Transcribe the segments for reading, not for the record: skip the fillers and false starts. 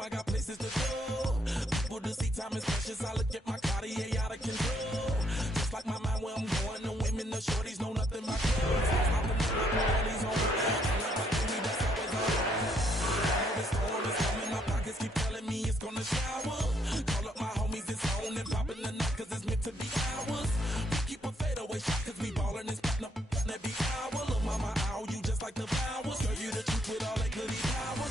I got places to go. People to see, time is precious. I look at my Cartier out of control. Just like my mind where I'm going. The women, the shorties know nothing but clothes. Stop them, my money's home. I'm like my baby, that's always on. I know the storm is coming. My pockets keep telling me it's gonna shower. Call up my homies, it's on and popping the night, cause it's meant to be ours. We keep a fadeaway shot, cause we ballin' and spittin' up every hour. Look, mama, ow, you just like the flowers. Girl, you the truth with all that goody power.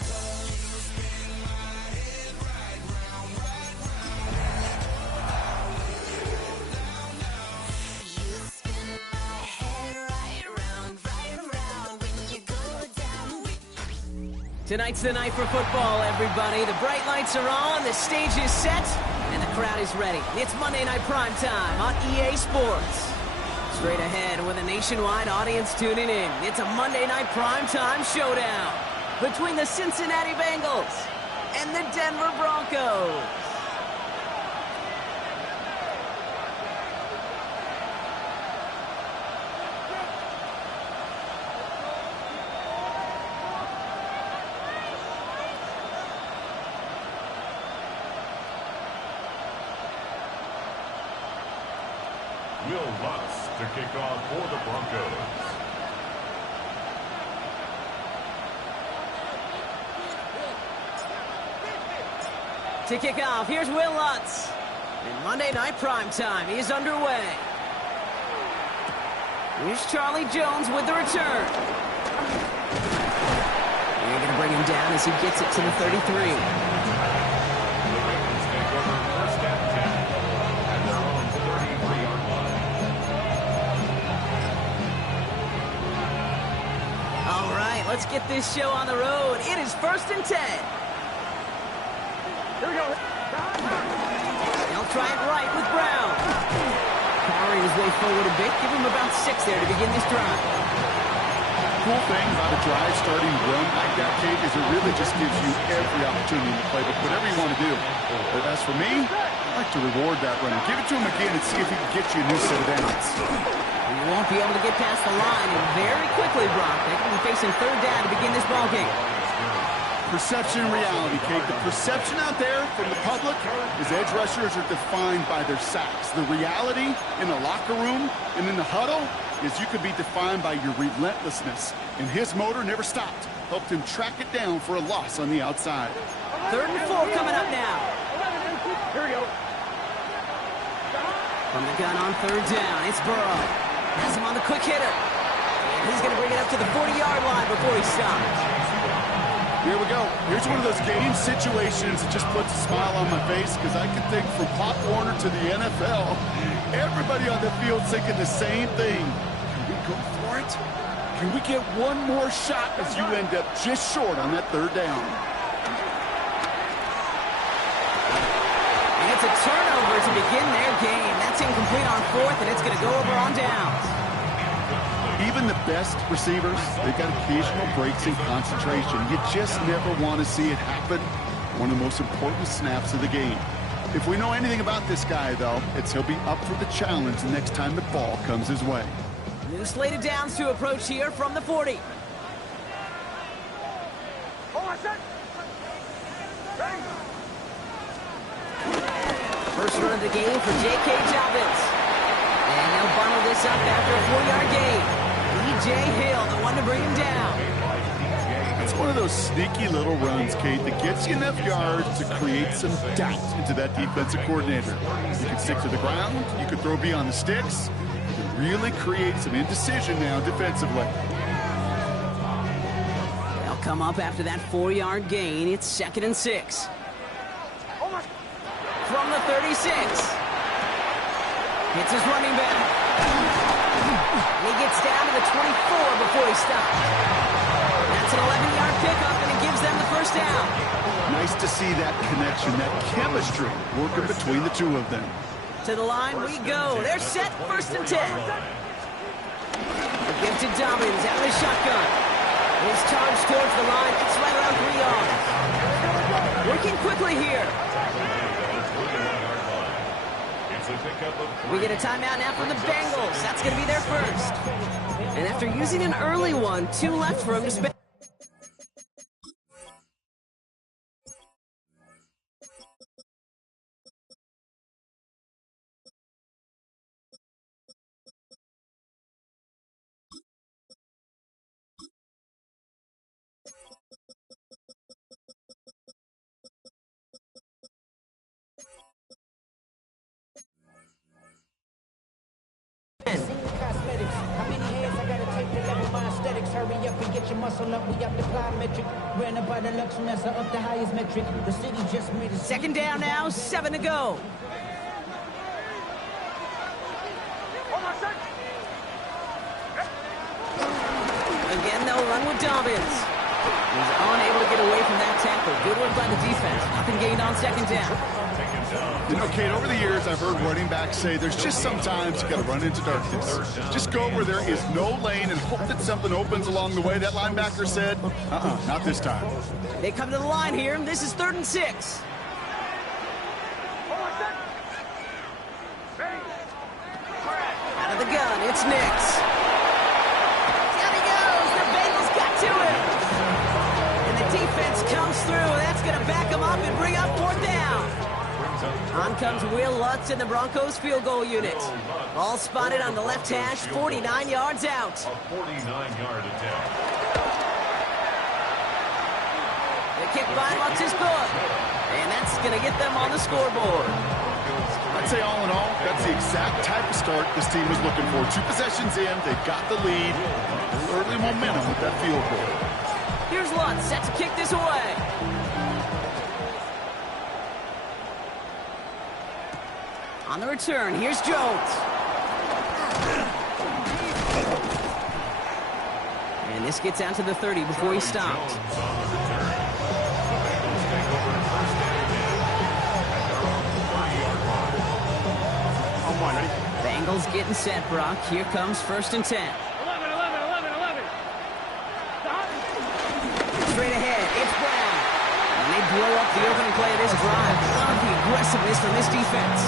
Tonight's the night for football, everybody. The bright lights are on, the stage is set, and the crowd is ready. It's Monday Night Primetime on EA Sports. Straight ahead with a nationwide audience tuning in, it's a Monday Night Primetime showdown between the Cincinnati Bengals and the Denver Broncos. Will Lutz to kick off for the Broncos. To kick off, here's Will Lutz. And Monday Night Primetime is underway. Here's Charlie Jones with the return. They're going to bring him down as he gets it to the 33. Let's get this show on the road. It is 1st and 10. Here we go. They'll try it right with Brown. Powering his way forward a bit. Give him about 6 there to begin this drive. Cool thing about a drive starting run like that, Kate, is it really just gives you every opportunity to play whatever you want to do. But as for me, I like to reward that runner. Give it to him again and see if he can get you a new set of downs. He won't be able to get past the line, and very quickly, Brock, they can be facing 3rd down to begin this ballgame. Perception and reality, Kate. The perception out there from the public is edge rushers are defined by their sacks. The reality in the locker room and in the huddle is you could be defined by your relentlessness. And his motor never stopped. Helped him track it down for a loss on the outside. 3rd and 4 coming up now. Here we go. From the gun on 3rd down, it's Burrow. Has him on the quick hitter. And he's going to bring it up to the 40-yard line before he stops. Here we go. Here's one of those game situations that just puts a smile on my face because I can think from Pop Warner to the NFL, everybody on the field thinking the same thing. Can we go for it? Can we get one more shot as you end up just short on that 3rd down? And it's a turnover to begin their game. That's incomplete on 4th, and it's going to go over on downs. Even the best receivers, they've got occasional breaks in concentration. You just never want to see it happen. One of the most important snaps of the game. If we know anything about this guy, though, it's he'll be up for the challenge the next time the ball comes his way. New slated downs to approach here from the 40. First run of the game for J.K. Dobbins. And they'll bundle this up after a 4-yard gain. E.J. Hill, the one to bring him down. It's one of those sneaky little runs, Kate, that gets you enough yards to create some doubt into that defensive coordinator. You can stick to the ground. You can throw beyond the sticks. You can really create some indecision now defensively. They'll come up after that 4-yard gain. It's 2nd and 6. From the 36. Hits his running back. And he gets down to the 24 before he stops. That's an 11-yard pickup, and it gives them the 1st down. Nice to see that connection, that chemistry working between the two of them. To the line we go. They're set, 1st and 10. The give to Dobbins out of the shotgun. His charge towards the line. It's right around 3 yards. Working quickly here. We get a timeout now from the Bengals. That's going to be their first. And after using an early one, 2 left for him to spend. Hurry up and get your muscle up. We up the plyometric. Ran up by the luxury, that's up the highest metric. The city just made a 2nd down now, 7 to go. Again, they'll run with Dobbins. He's unable to get away from that tackle. Good work by the defense. Nothing gained on 2nd down. You know, Kate, over the years, I've heard running backs say there's just sometimes you got to run into darkness. Just go where there is no lane and hope that something opens along the way. That linebacker said, not this time. They come to the line here, and this is 3rd and 6. Out of the gun, it's Nix. Down he goes. The Bengals got to him. And the defense comes through. That's going to back him up and bring up 4th down. On comes Will Lutz in the Broncos field goal unit. All spotted on the left hash, 49 yards out. A 49-yard attempt. The kick by Lutz is good. And that's going to get them on the scoreboard. I'd say all in all, that's the exact type of start this team was looking for. 2 possessions in, they've got the lead. Early momentum with that field goal. Here's Lutz, set to kick this away. On the return, here's Jones. And this gets out to the 30 before he stopped. Bengals getting set, Brock. Here comes 1st and 10. 11. Straight ahead, it's Brown. And they blow up the opening play of this drive. Love the aggressiveness from this defense.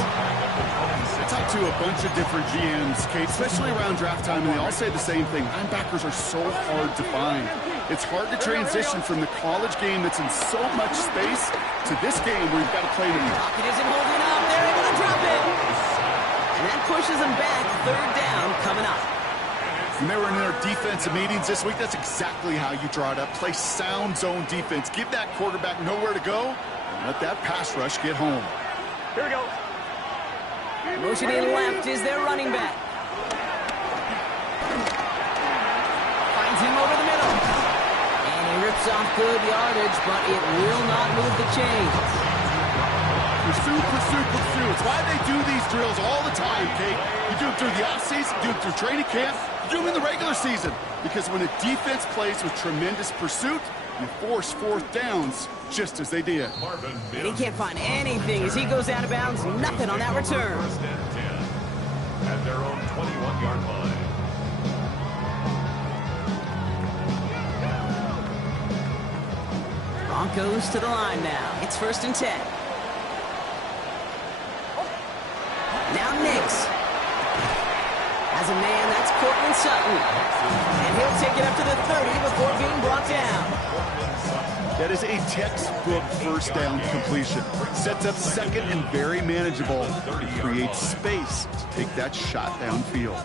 I talked to a bunch of different GMs, Kate, especially around draft time, and they all say the same thing. Linebackers are so hard to find. It's hard to transition from the college game that's in so much space to this game where you've got to play them. Pocket isn't holding up. They're able to drop it. And that pushes them back. 3rd down coming up. When they were in their defensive meetings this week, that's exactly how you draw it up. Play sound zone defense. Give that quarterback nowhere to go and let that pass rush get home. Here we go. Motion in left is their running back. Finds him over the middle. And he rips off good yardage, but it will not move the chains. Pursue. It's why they do these drills all the time, Kate. You do it through the offseason, you do it through training camp, you do them in the regular season. Because when a defense plays with tremendous pursuit, you force 4th downs just as they did. And he can't find anything as he goes out of bounds. Nothing on that return. 1st and 10 at their own 21-yard line. Broncos to the line now. It's 1st and 10. Now Nix. As a man, that's Cortland Sutton. And he'll take it up to the 30 before being brought down. That is a textbook 1st down completion. Sets up 2nd and very manageable. Creates space to take that shot downfield.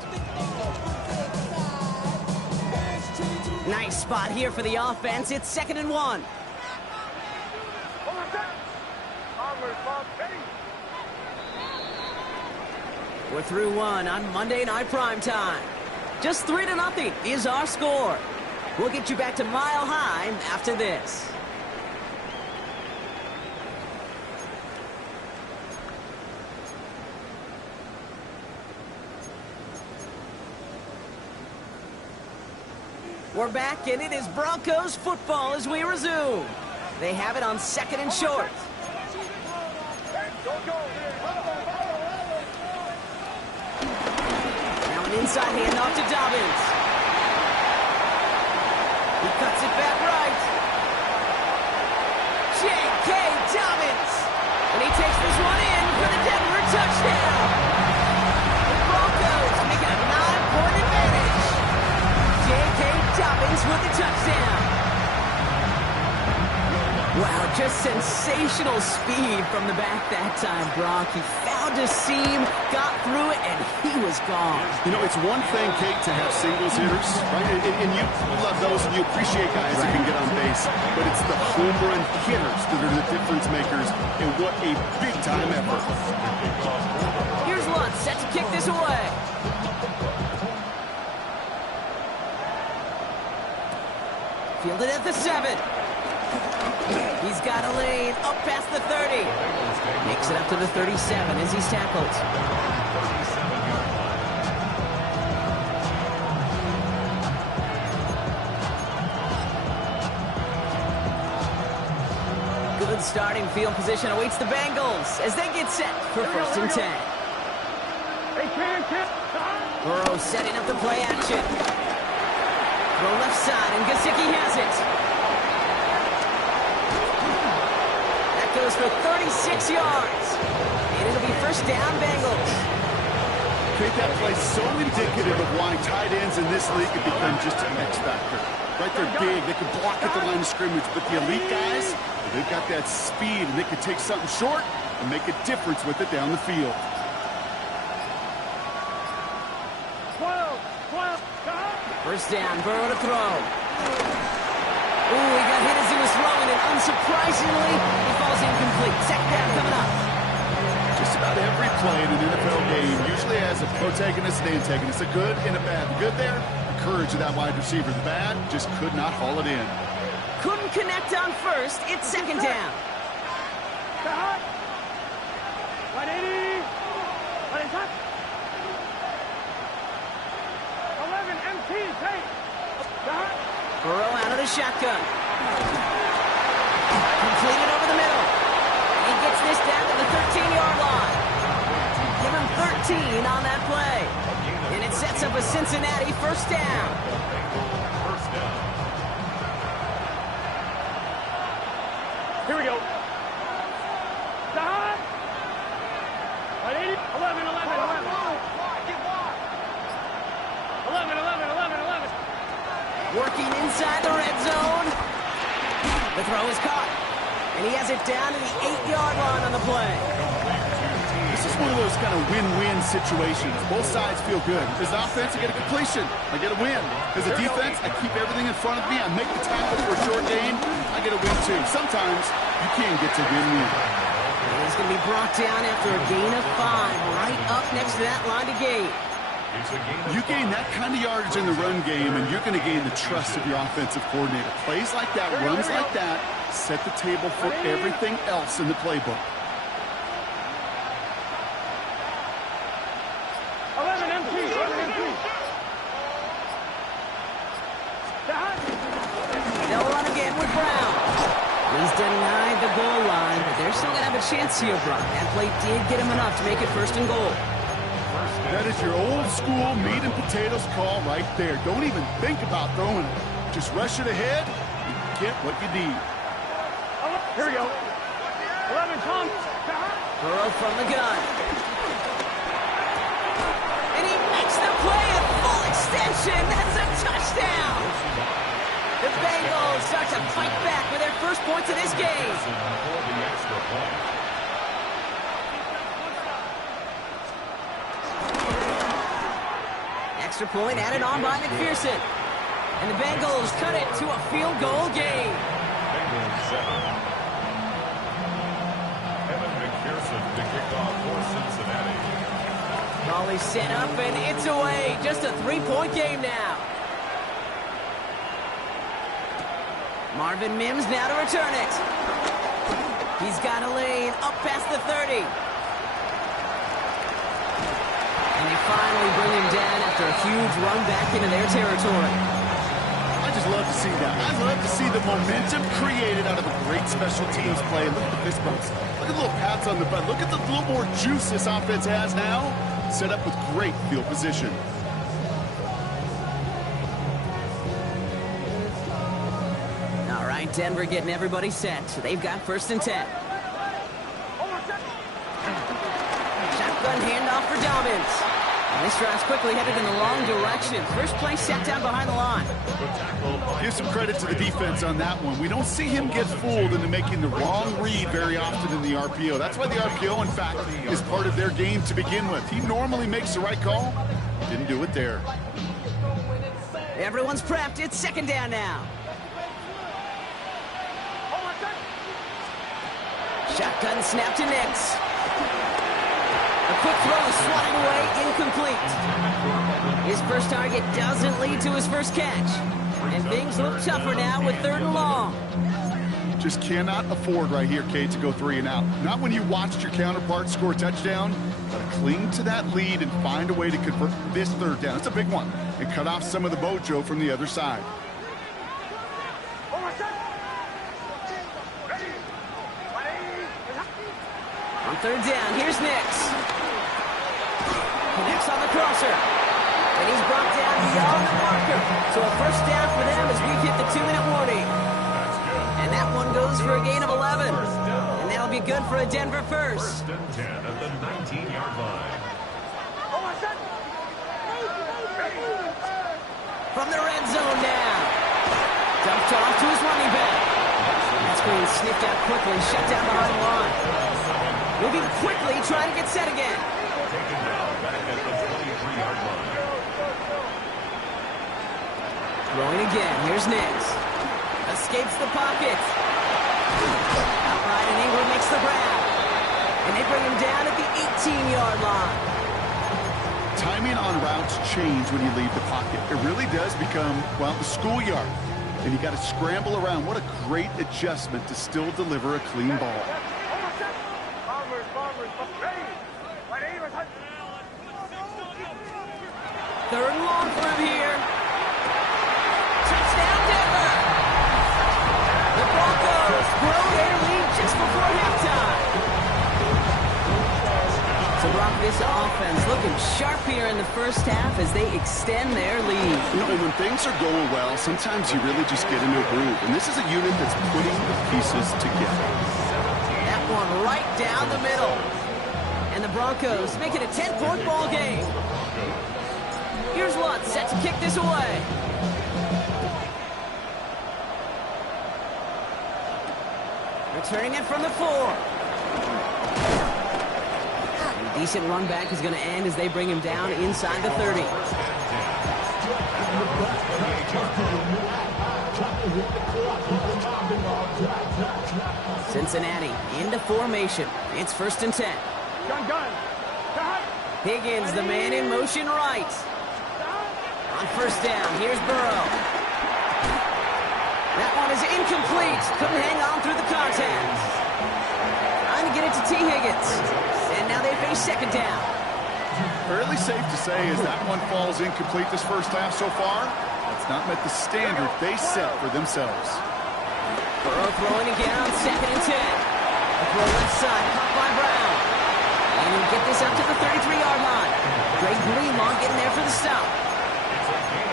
Nice spot here for the offense. It's 2nd and 1. We're through 1 on Monday Night Primetime. Just 3-0 is our score. We'll get you back to Mile High after this. We're back, and it is Broncos football as we resume. They have it on 2nd and short. inside handoff to Dobbins. He cuts it back right. J.K. Dobbins. And he takes this one in for the Denver touchdown. The Broncos make it a 9-point advantage. J.K. Dobbins with the touchdown. Wow, just sensational speed from the back that time, Brock. He found a seam, got through it, and he was gone. You know, it's one thing, Kate, to have singles hitters, right? And you love those, and you appreciate guys that can get on base. But it's the home run hitters that are the difference makers, and what a big-time effort. Here's Luntz set to kick this away. Fielded at the 7. He's got a lane up past the 30. Makes it up to the 37 as he's tackled. Good starting field position awaits the Bengals as they get set for 1st and 10. Burrow setting up the play action. Throw left side, and Gesicki has it. Goes for 36 yards. And it'll be 1st down, Bengals. Kate, that play so indicative of why tight ends in this league have become just an X factor. Right, they're big, they can block at the line of scrimmage, but the elite guys, they've got that speed, and they can take something short and make a difference with it down the field. 1st down, Burrow to throw. Ooh, he got hit as he was throwing, and unsurprisingly, he falls incomplete. 2nd down coming up. Just about every play in an NFL game usually has a protagonist and antagonist, a good and a bad. The good there, the courage of that wide receiver. The bad, just could not haul it in. Couldn't connect on 1st. It's 2nd down. 11 MT, take. Burrow out of the shotgun. Completed over the middle. He gets this down to the 13-yard line. Give him 13 on that play. And it sets up a Cincinnati 1st down. Here we go. 11, 11, 11. 11. Working inside the red zone. The throw is caught. And he has it down to the 8-yard line on the play. This is one of those kind of win-win situations. Both sides feel good. As an offense, I get a completion. I get a win. As a defense, I keep everything in front of me. I make the tackle for a short gain. I get a win, too. Sometimes you can't get to win-win. He's going to be brought down after a gain of 5, right up next to that line to gain. You gain that kind of yardage in the run game, and you're going to gain the trust of your offensive coordinator. Plays like that, runs like that, set the table for everything else in the playbook. 11 MT. They'll run again with Brown. He's denied the goal line, but they're still going to have a chance here, Brock. That play did get him enough to make it 1st and goal. That is your old school meat and potatoes call right there. Don't even think about throwing it. Just rush it ahead and get what you need. Here we go. 11 Tom. Burrow from the gun. And he makes the play at full extension. That's a touchdown. The Bengals start to fight back with their 1st points of this game. Extra point added on by McPherson. And the Bengals cut it to a field goal game. Bengals 7. Evan McPherson to kick off for Cincinnati. Ball is set up and it's away. Just a 3-point game now. Marvin Mims now to return it. He's got a lane up past the 30. And they finally bring him down after a huge run back into their territory. I just love to see that. I love to see the momentum created out of a great special teams play. Look at the fist bumps. Look at the little pats on the butt. Look at the little more juice this offense has now. Set up with great field position. Denver getting everybody set. So they've got 1st and 10. Shotgun handoff for Dobbins. And this drive's quickly headed in the wrong direction. First play set down behind the line. Give some credit to the defense on that one. We don't see him get fooled into making the wrong read very often in the RPO. That's why the RPO, in fact, is part of their game to begin with. He normally makes the right call. Didn't do it there. Everyone's prepped. It's 2nd down now. Shotgun snap to Nix. A quick throw swatted away, incomplete. His first target doesn't lead to his first catch. And things look tougher now with 3rd and long. Just cannot afford right here, Kate, to go 3 and out. Not when you watched your counterpart score a touchdown. Got to cling to that lead and find a way to convert this 3rd down. It's a big one. And cut off some of the mojo from the other side. On 3rd down, here's Nix. Connects on the crosser. And he's brought down beyond the marker. So a 1st down for them as we've hit the 2-minute warning. And that one goes for a gain of 11. And that'll be good for a Denver 1st. 1st and 10 at the 19-yard line. From the red zone now. Dumped off to his running back. That's being sniffed out quickly, shut down behind the line. Moving quickly, trying to get set again. Taken down back at the 23-yard line. Throwing again. Here's Nix. Escapes the pocket. Outright, and Ingram makes the grab. And they bring him down at the 18-yard line. Timing on routes change when you leave the pocket. It really does become, well, the schoolyard. And you got to scramble around. What a great adjustment to still deliver a clean ball. 3rd and long for him here. Touchdown, Denver! The Broncos grow their lead just before halftime. So, Brock, this offense looking sharp here in the 1st half as they extend their lead. You know, and when things are going well, sometimes you really just get into a groove. And this is a unit that's putting the pieces together. That one right down the middle. And the Broncos make it a 10-point ball game. Here's Lutz set to kick this away. Returning it from the 4. And a decent run back is going to end as they bring him down inside the 30. Cincinnati into formation. It's 1st and 10. Gun. Higgins, the man in motion right. On 1st down, here's Burrow. That one is incomplete. Couldn't hang on through the contact. Trying to get it to T. Higgins. And now they face 2nd down. Fairly safe to say as that one falls incomplete this 1st half so far. That's not met the standard they set for themselves. Burrow throwing again on 2nd and 10. A throw left side, caught by Brown. And he'll get this up to the 33-yard line. Greg Greenlaw getting there for the stop.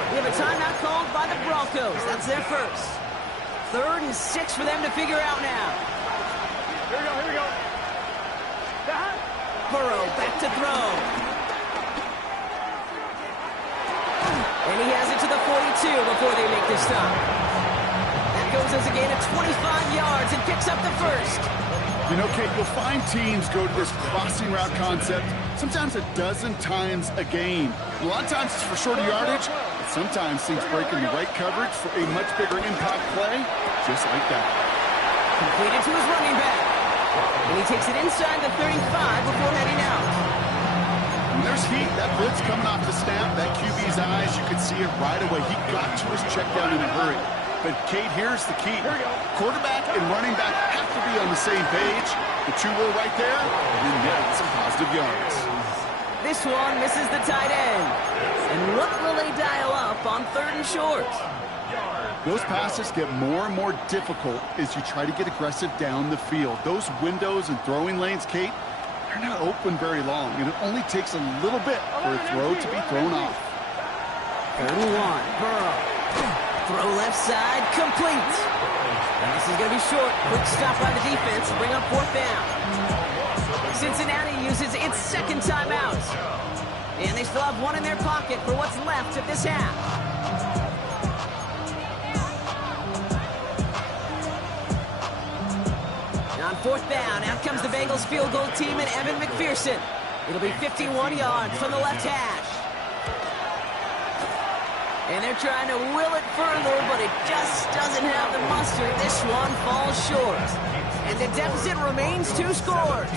We have a timeout called by the Broncos. That's their 1st. 3rd and 6 for them to figure out now. Here we go. Burrow back to throw. And he has it to the 42 before they make this stop. That goes as a gain of 25 yards and picks up the 1st. You know, Kate, you'll find teams go to this crossing route concept sometimes a dozen times a game. A lot of times it's for shorter yardage, but sometimes things break in the right coverage for a much bigger impact play, just like that. Completed to his running back. And he takes it inside the 35 before heading out. When there's heat, that blitz coming off the snap, that QB's eyes, you could see it right away. He got to his check down in a hurry. But, Kate, here's the key. Quarterback and running back have to be on the same page. The two were right there, and then net some positive yards. This one misses the tight end. And what will they dial up on 3rd and short? Those passes get more and more difficult as you try to get aggressive down the field. Those windows and throwing lanes, Kate, they're not open very long, and it only takes a little bit for a throw to be thrown off. 3rd and 1, Burrow. Throw left side, complete. And this is going to be short. Quick stop by the defense to bring up 4th down. Cincinnati uses its 2nd timeout. And they still have one in their pocket for what's left of this half. On 4th down, out comes the Bengals field goal team and Evan McPherson. It'll be 51 yards from the left hash. And they're trying to will it further, but it just doesn't have the muster. This one falls short. And the deficit remains 2 scores.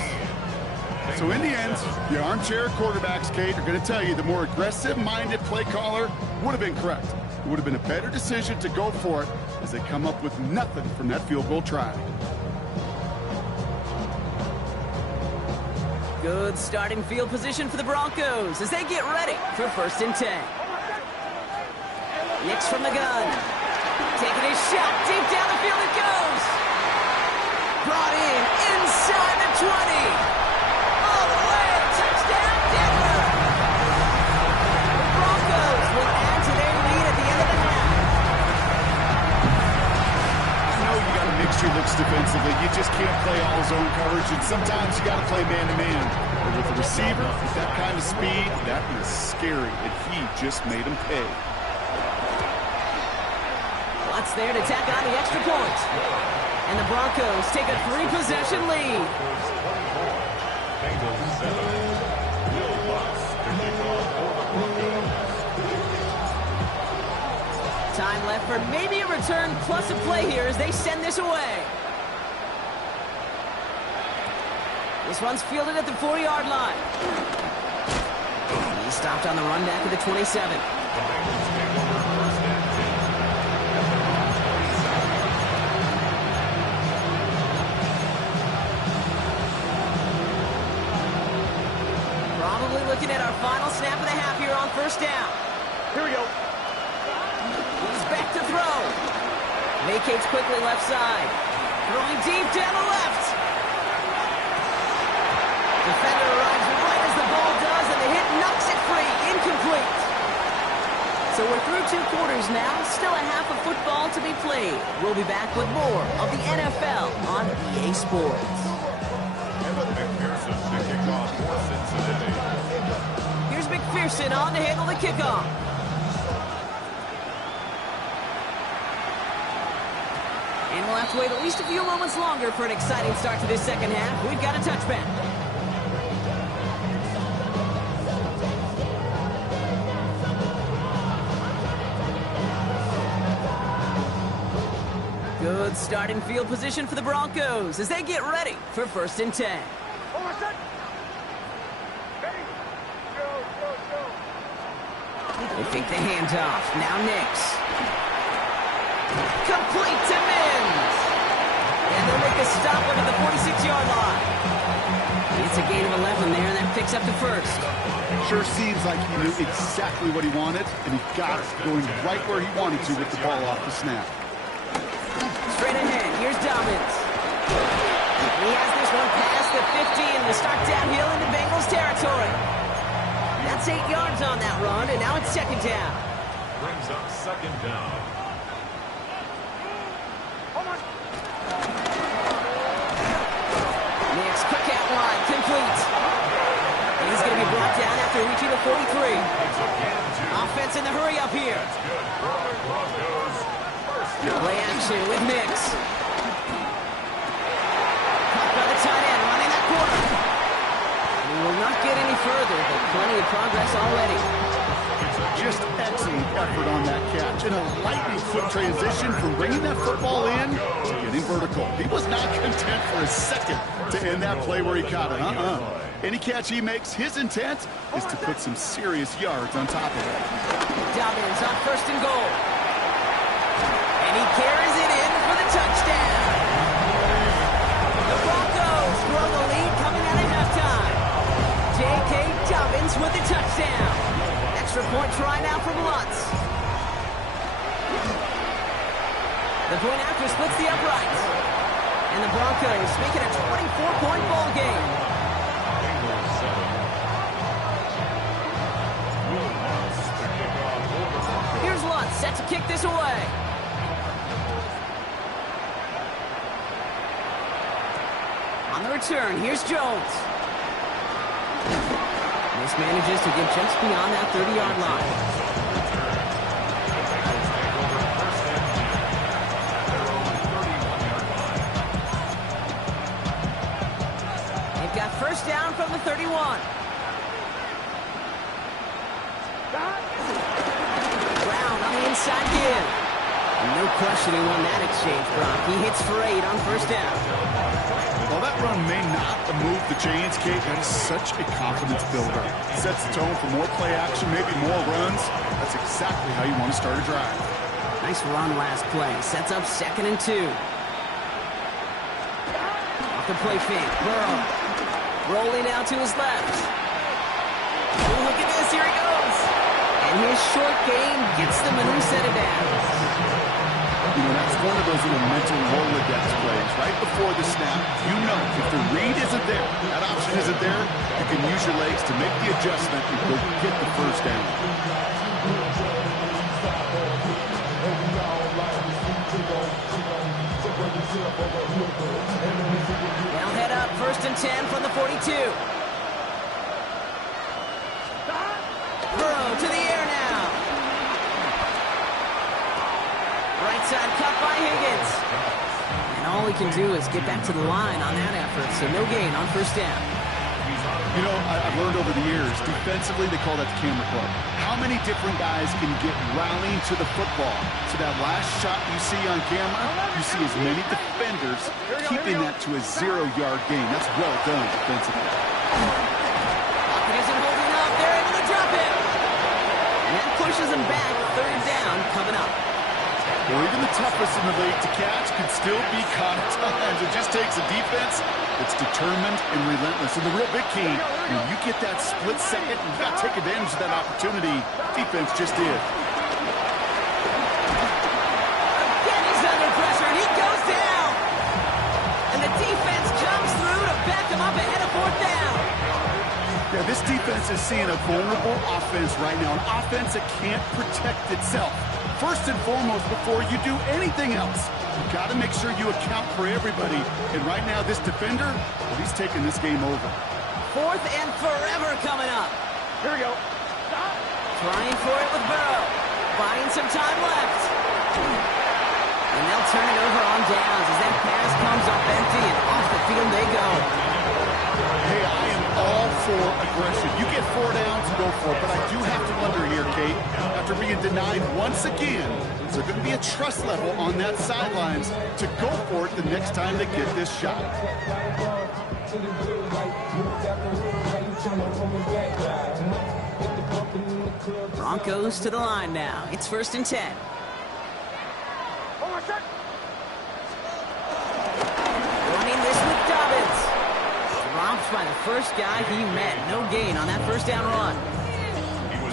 So in the end, the armchair quarterbacks, Kate, are going to tell you the more aggressive-minded play caller would have been correct. It would have been a better decision to go for it as they come up with nothing from that field goal try. Good starting field position for the Broncos as they get ready for 1st and 10. Nix from the gun. Taking his shot. Deep down the field it goes. Brought in inside the 20. All the way. Touchdown, Denver. The Broncos will add to their lead at the end of the half. You know you got to mix your looks defensively. You just can't play all zone coverage, and sometimes you got to play man-to-man. But with a receiver with that kind of speed, that is scary, and he just made him pay. Lutz there to tack on the extra point. And the Broncos take a 3-possession lead. Time left for maybe a return plus a play here as they send this away. This one's fielded at the 4-yard line. He stopped on the run back at the 27. Probably looking at our final snap of the half here on 1st down. Here we go. He's back to throw. Vacates quickly left side. Throwing deep down the left. Defender arrives right as the ball does, and the hit knocks it free. Incomplete. So we're through 2 quarters now. Still a half of football to be played. We'll be back with more of the NFL on EA Sports. McPherson to kick off for Cincinnati. Here's McPherson on to handle the kickoff. And we'll have to wait at least a few moments longer for an exciting start to this 2nd half. We've got a touchback. Good starting field position for the Broncos as they get ready for 1st and 10. They fake the handoff. Now Nix. Complete to Mims. And they'll make a stop under the 46-yard line. It's a gain of 11 there, and that picks up the 1st. Sure seems like he knew exactly what he wanted, and he got it going right where he wanted to with the ball off the snap. Straight ahead, here's Dobbins. He has this one past the 50 and will start downhill into Bengals territory. That's 8 yards on that run, and now it's 2nd down. Brings up 2nd down. Nix, quick out wide, complete. And he's going to be brought down after reaching the 43. Offense in the hurry up here. Play action with Nix. Caught by the tight end, running that corner. He will not get any further, but plenty of progress already. Just excellent effort on that catch. And a lightning quick transition from bringing that football in to getting vertical. He was not content for a second to end that play where he caught it. Any catch he makes, his intent is to put some serious yards on top of it. Dobbins on 1st and goal. And he carries it in for the touchdown. The Broncos grow the lead coming out of halftime. J.K. Dobbins with the touchdown. Extra point try now from Lutz. The point after splits the uprights. And the Broncos make it a 24-point ball game. Here's Lutz set to kick this this away. On the return, here's Jones. Manages to get just beyond that 30-yard line. They've got first down from the 31. Brown on the inside give. No questioning on that exchange, Brock. He hits for 8 on first down. Well, that run may not move the chains, Kate. That is such a confidence builder. It sets the tone for more play action, maybe more runs. That's exactly how you want to start a drive. Nice run last play. Sets up 2nd and 2. Off the play fake. Burrow. Rolling out to his left. Oh, look at this. Here he goes. And his short game gets them a new set of downs. You know, that's one of those little mental Rolodex plays. Right before the snap, you know if the read isn't there, that option isn't there, you can use your legs to make the adjustment and go get the first down. They'll head up 1st and 10 from the 42. Burrow to the air now. Right side cut by Higgins. And all he can do is get back to the line on that effort, so no gain on first down. You know, I've learned over the years, defensively they call that the camera club. How many different guys can get rallying to the football? So that last shot you see on camera, you see as many defenders keeping that to a 0-yard gain. That's well done defensively. Pocket isn't holding up. They're able to drop it. And that pushes him back. 3rd down coming up. Or even the toughest in the league to catch can still be caught at times. It just takes a defense that's determined and relentless. And the real big key, when you get that split second, you've got to take advantage of that opportunity. Defense just did. Again, he's under pressure, and he goes down. And the defense comes through to back him up ahead of 4th down. Yeah, this defense is seeing a vulnerable offense right now. An offense that can't protect itself. First and foremost, before you do anything else, you've got to make sure you account for everybody. And right now, this defender, well, he's taking this game over. 4th and forever coming up. Here we go. Trying for it with Burrow. Buying some time left. And they'll turn it over on downs as that pass comes up empty and off the field they go. Hey, I am all for aggression. You get 4 downs, go for it. But I do have to wonder here, Kate, after being denied once again, is there going to be a trust level on that sidelines to go for it the next time they get this shot? Broncos to the line now. It's 1st and 10. Running this with Dobbins. Dropped by the first guy he met. No gain on that first down run.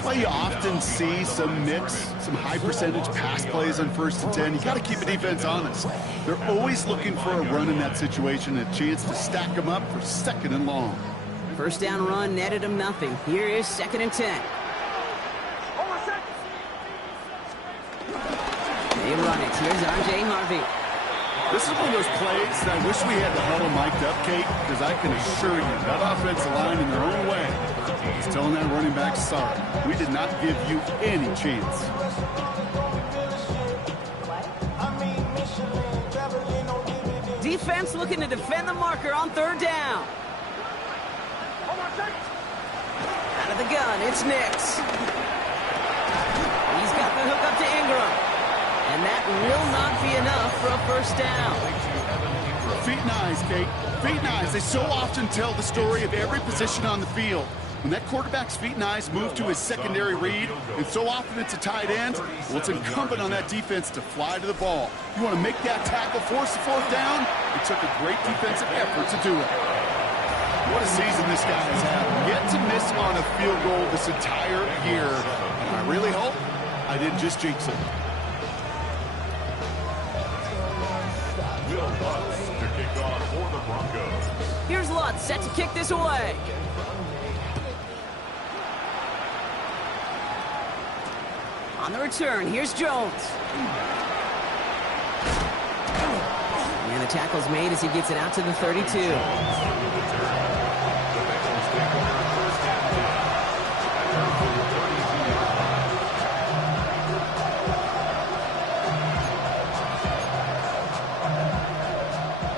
Well, you often see some mix, some high percentage pass plays on 1st and 10. You got to keep the defense honest. They're always looking for a run in that situation, a chance to stack them up for 2nd and long. First down run netted him nothing. Here is 2nd and 10. They run it. Here's R.J. Harvey. This is one of those plays that I wish we had the huddle mic'd up, Kate, because I can assure you that offensive line in their own way is telling that running back, sorry, we did not give you any chance. Defense looking to defend the marker on 3rd down. Out of the gun, it's Nix. He's got the hook up to Ingram. And that will not be enough for a first down. Feet and eyes, Kate. Feet and eyes. They so often tell the story of every position on the field. When that quarterback's feet and eyes move to his secondary read, and so often it's a tight end, well, it's incumbent on that defense to fly to the ball. You want to make that tackle, force the 4th down? It took a great defensive effort to do it. What a season this guy has had. Yet to miss on a field goal this entire year. And I really hope I didn't just jinx it. Will Lutz to kick off for the Broncos. Here's Lutz set to kick this away. On the return, here's Jones. And the tackle's made as he gets it out to the 32.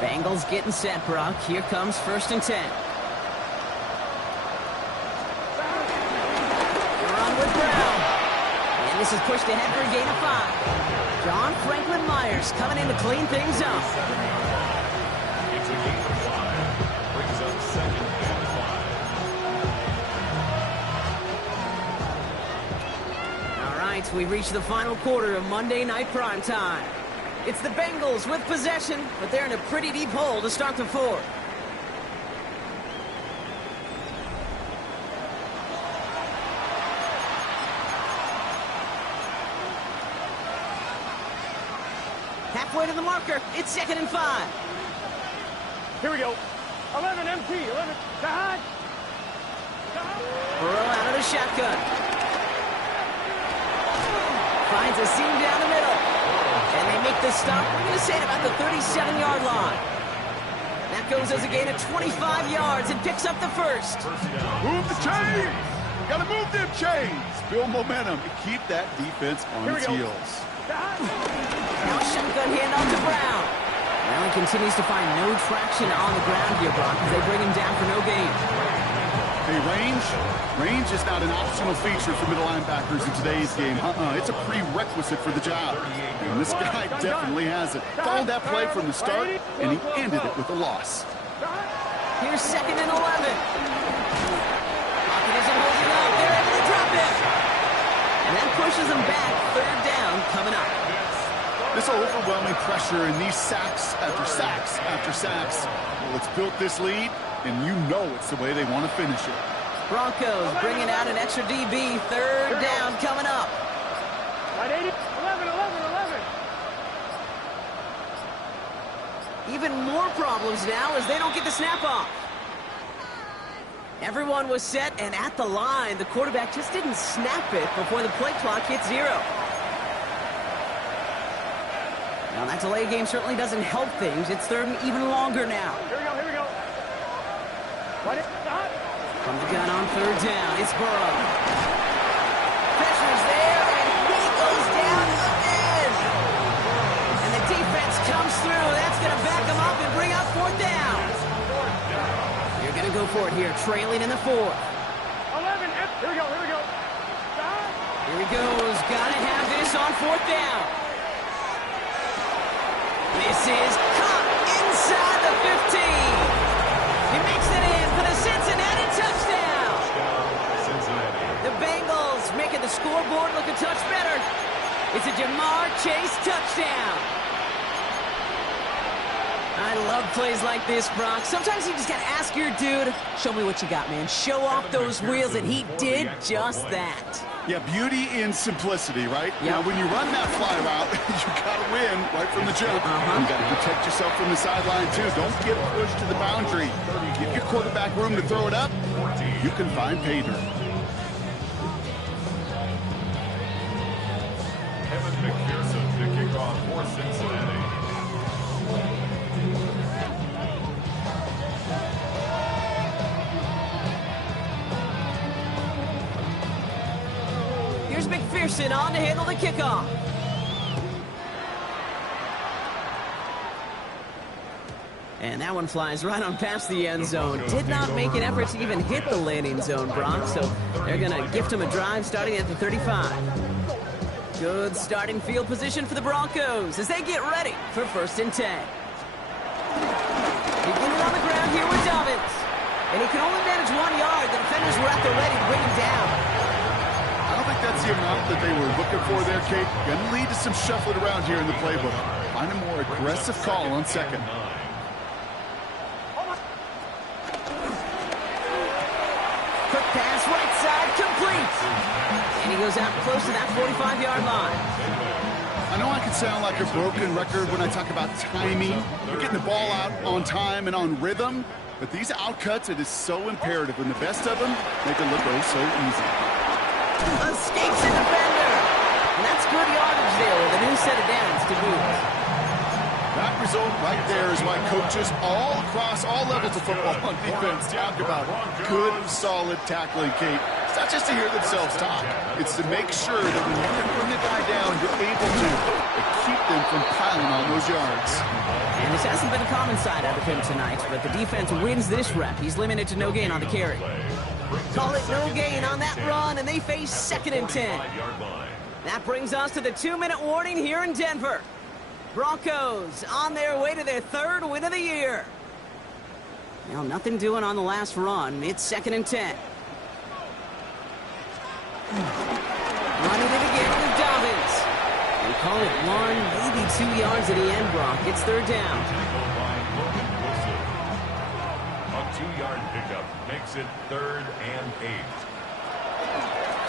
Bengals getting set, Brock. Here comes 1st and 10. Run with Brown. And this is pushed ahead for a gain of 5. John Franklin Myers coming in to clean things up. It's a gain of 5. Brings up 2nd and 5. All right, we reach the final quarter of Monday Night Primetime. It's the Bengals with possession, but they're in a pretty deep hole to start the 4th. Halfway to the marker, it's 2nd and 5. Here we go. 11 MT, 11. Behind. Burrow out of the shotgun. Finds a seam down the middle. And they make the stop, we're going to say, at about the 37-yard line. That goes as a gain of 25 yards and picks up the 1st. Move the chains! Got to move them chains! Build momentum and keep that defense on its heels. Now shotgun handoff to Brown. Well, he continues to find no traction on the ground here, Brock, as they bring him down for no gain. Hey, range is not an optional feature for middle linebackers in today's game. It's a prerequisite for the job. And this guy definitely has it. Followed that play from the start, and he ended it with a loss. Here's 2nd and 11. Pocket isn't holding up. They're able to drop it. And that pushes them back. 3rd down coming up. This overwhelming pressure and these sacks after sacks after sacks. Well, it's built this lead, and you know it's the way they want to finish it. Broncos bringing out an extra DB. 3rd down coming up. Right, 80. 11, 11, 11. Even more problems now as they don't get the snap off. Everyone was set and at the line. The quarterback just didn't snap it before the play clock hit 0. Now that delay game certainly doesn't help things. It's 3rd and even longer now. Here we go, here we go. Right, stop. From the gun on 3rd down, it's Burrow. Pressure's there, and he goes down again. And the defense comes through. That's going to back him up and bring up 4th down. You're going to go for it here, trailing in the 4th. 11, here we go, here we go. Stop. Here he goes. Got to have this on 4th down. This is caught inside the 15. He makes it in for the Cincinnati touchdown. The Bengals making the scoreboard look a touch better. It's a Jamar Chase touchdown. I love plays like this, Brock. Sometimes you just got to ask your dude, show me what you got, man. Show off those wheels, and he did just that. Yeah, beauty in simplicity, right? Yep. Now, when you run that fly route, you got to win right from the jump. You got to protect yourself from the sideline, too. Don't get pushed to the boundary. Give your quarterback room to throw it up. You can find pay dirt. Evan McPherson to kick off for Cincinnati. Here's McPherson on to handle the kickoff. And that one flies right on past the end zone. Did not make an effort to even hit the landing zone, Brock, so they're going to gift him a drive starting at the 35. Good starting field position for the Broncos as they get ready for 1st and 10. Beginning on the ground here with Dobbins. And he can only manage 1 yard. The defenders were at the ready to bring him down. I don't think that's the amount that they were looking for there, Kate. Going to lead to some shuffling around here in the playbook. Find a more aggressive call on 2nd. Quick pass, right side, complete. And he goes out close to that 45-yard line. I know I can sound like a broken record when I talk about timing. You're getting the ball out on time and on rhythm. But these outcuts, it is so imperative. And the best of them make it look oh so easy. Escapes the defender. good yardage there with a new set of downs to boot. That result right there is why coaches all across all levels of football on defense talk about good, solid tackling, Kate. It's not just to hear themselves talk. It's to make sure that when you bring the guy down, you're able to keep them from piling on those yards. And this hasn't been a common side out of him tonight, but the defense wins this rep. He's limited to no gain on the carry. Call it no gain on that run, and they face 2nd and 10. That brings us to the 2-minute warning here in Denver. Broncos on their way to their 3rd win of the year. Well, nothing doing on the last run. It's 2nd and 10. Running it again with Dobbins. They call it 1, maybe 2 yards at the end, Brock. It's 3rd down. A 2-yard pickup makes it 3rd and 8.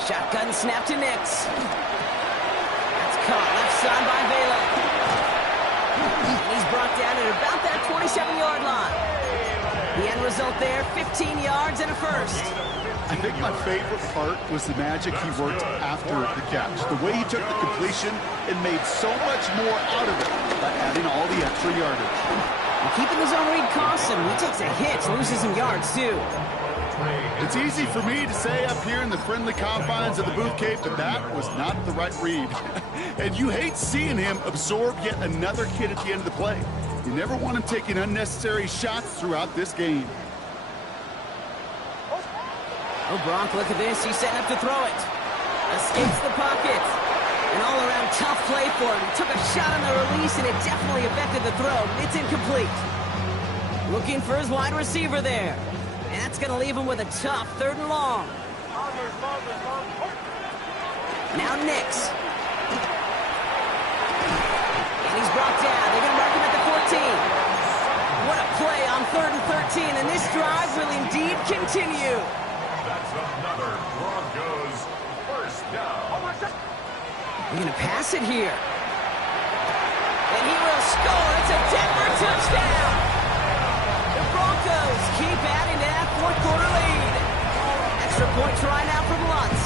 Shotgun snap to Nix. That's caught left side by Vela. And he's brought down at about that 27-yard line. The end result there, 15 yards and a first. I think my favorite part was the magic he worked after the catch. The way he took the completion and made so much more out of it by adding all the extra yardage. And keeping his own read costs him. He takes a hit, loses some yards too. It's easy for me to say up here in the friendly confines of the booth, Cape, but that was not the right read. And you hate seeing him absorb yet another kid at the end of the play. You never want him taking unnecessary shots throughout this game. Oh, Bronk, look at this. He's setting up to throw it. Escapes the pocket. An all-around tough play for him. He took a shot on the release, and it definitely affected the throw. It's incomplete. Looking for his wide receiver there. And that's going to leave him with a tough 3rd and long. Now Nix. And he's brought down. They're going to mark him at the 14. What a play on 3rd and 13, and this drive will indeed continue. That's another Broncos first down. They're going to pass it here. And he will score. It's a Denver touchdown. The Broncos keep adding to that 4th quarter lead. Extra point try now from Lutz.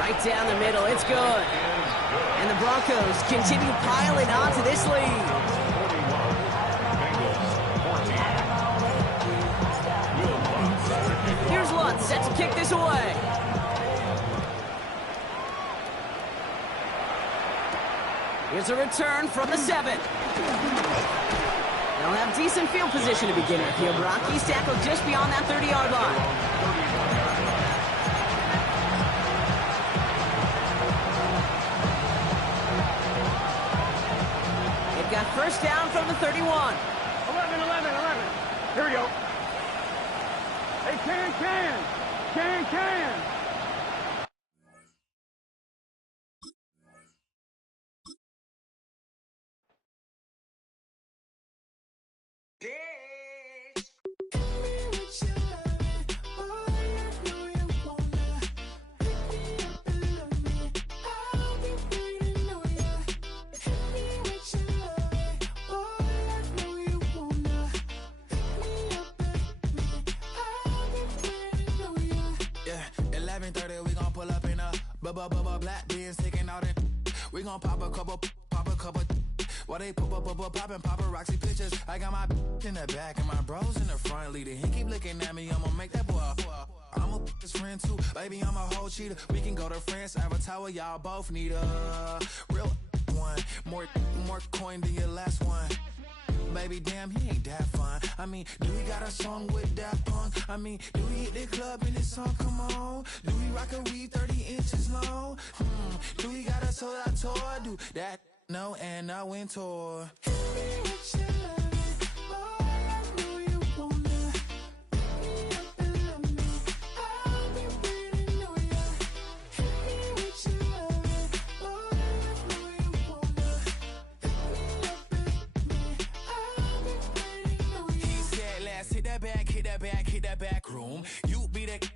Right down the middle. It's good. And the Broncos continue piling on to this lead. Here's Lutz set to kick this away. Here's a return from the 7. They'll have decent field position to begin with here. Brock, he's tackled just beyond that 30-yard line. They've got first down from the 31. 11. Here we go. Hey, can. Black beans taking out it. We gon' pop a couple. While they poppin' paparazzi pictures. I got my in the back and my bros in the front leading. He keep looking at me, I'ma make that boy. I'm a his friend too, baby, I'm a whole cheater. We can go to France, Avatar, y'all both need a real one. More coin than your last one. Baby, damn, he ain't that fun. I mean, do he got a song with that punk? I mean, do he hit the club in this song? Come on. Do he rock a weed 30 inches long? Do he got a sold out tour? Do that? No, and I went tour. Hit that back room. You be that